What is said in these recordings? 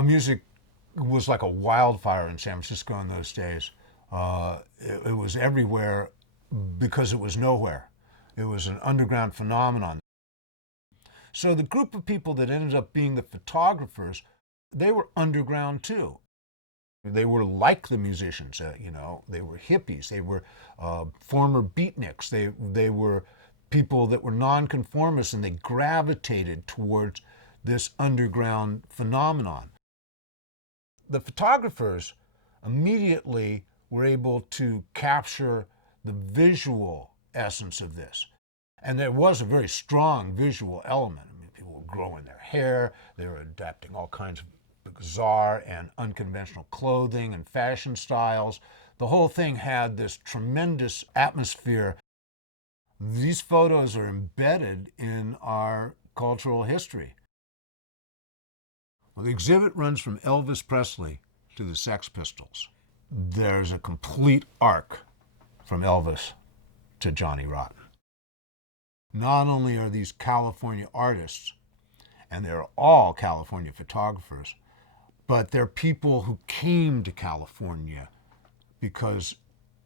Music was like a wildfire in San Francisco in those days. It was everywhere because it was nowhere. It was an underground phenomenon. So the group of people that ended up being the photographers, they were underground too. They were like the musicians, they were hippies, they were former beatniks, they were people that were nonconformists, and they gravitated towards this underground phenomenon. The photographers immediately were able to capture the visual essence of this. And there was a very strong visual element. I mean, people were growing their hair, they were adapting all kinds of bizarre and unconventional clothing and fashion styles. The whole thing had this tremendous atmosphere. These photos are embedded in our cultural history. Well, the exhibit runs from Elvis Presley to the Sex Pistols. There's a complete arc from Elvis to Johnny Rotten. Not only are these California artists, and they're all California photographers, but they're people who came to California because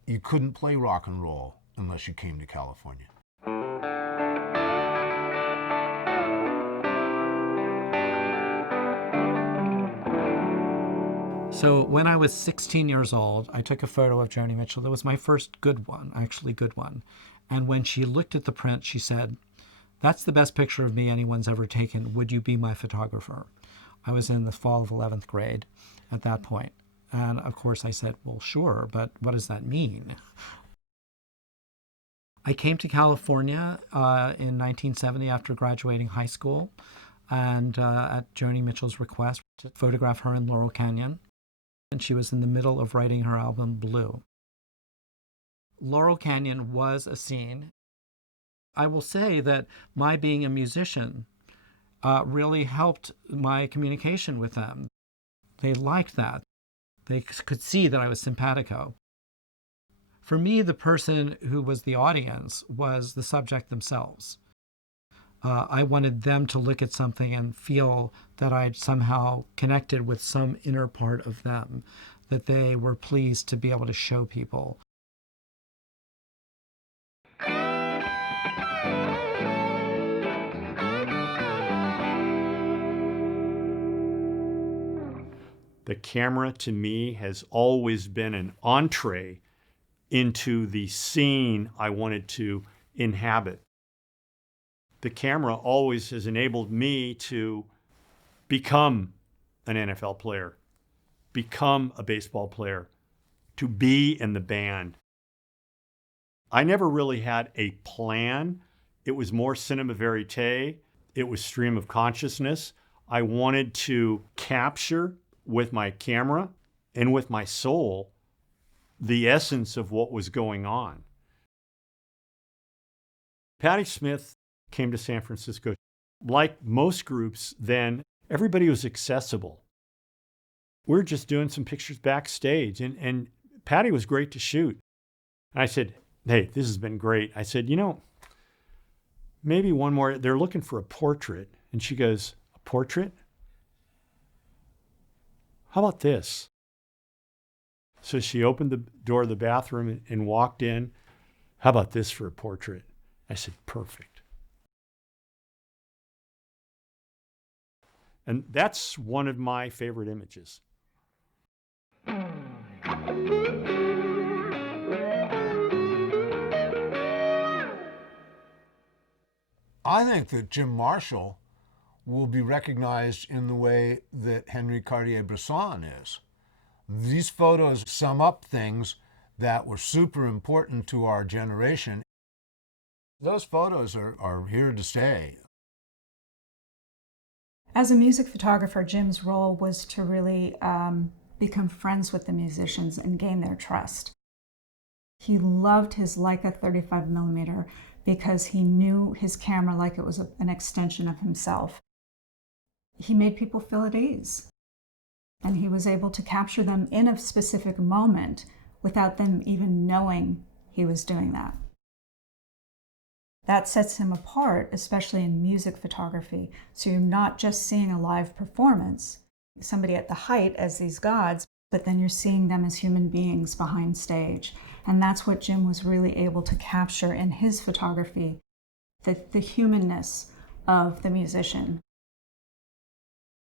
you couldn't play rock and roll unless you came to California. So when I was 16 years old, I took a photo of Joni Mitchell. That was my first good one, actually good one. And when she looked at the print, she said, "That's the best picture of me anyone's ever taken. Would you be my photographer?" I was in the fall of 11th grade at that point. And of course I said, well, sure, but what does that mean? I came to California in 1970 after graduating high school, and at Joni Mitchell's request to photograph her in Laurel Canyon. And she was in the middle of writing her album Blue. Laurel Canyon was a scene. I will say that my being a musician really helped my communication with them. They liked that. They could see that I was simpatico. For me, the person who was the audience was the subject themselves. I wanted them to look at something and feel that I'd somehow connected with some inner part of them, that they were pleased to be able to show people. The camera to me has always been an entree into the scene I wanted to inhabit. The camera always has enabled me to become an NFL player, become a baseball player, to be in the band. I never really had a plan. It was more cinema verite. It was stream of consciousness. I wanted to capture with my camera and with my soul the essence of what was going on. Patti Smith came to San Francisco. Like most groups then, everybody was accessible. We were just doing some pictures backstage, and Patti was great to shoot. And I said, "Hey, this has been great." I said, maybe one more. They're looking for a portrait. And she goes, "A portrait? How about this?" So she opened the door of the bathroom and walked in. "How about this for a portrait?" I said, "Perfect." And that's one of my favorite images. I think that Jim Marshall will be recognized in the way that Henri Cartier-Bresson is. These photos sum up things that were super important to our generation. Those photos are here to stay. As a music photographer, Jim's role was to really become friends with the musicians and gain their trust. He loved his Leica 35 millimeter because he knew his camera like it was an extension of himself. He made people feel at ease, and he was able to capture them in a specific moment without them even knowing he was doing that. That sets him apart, especially in music photography. So you're not just seeing a live performance, somebody at the height as these gods, but then you're seeing them as human beings behind stage. And that's what Jim was really able to capture in his photography, the humanness of the musician.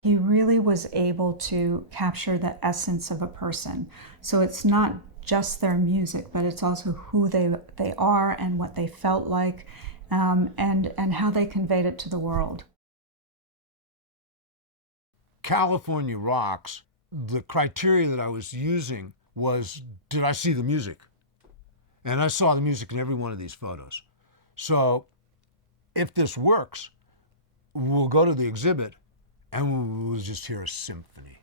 He really was able to capture the essence of a person. So it's not just their music, but it's also who they are and what they felt like, and how they conveyed it to the world. California Rocks, the criteria that I was using was, did I see the music? And I saw the music in every one of these photos. So if this works, we'll go to the exhibit and we'll just hear a symphony.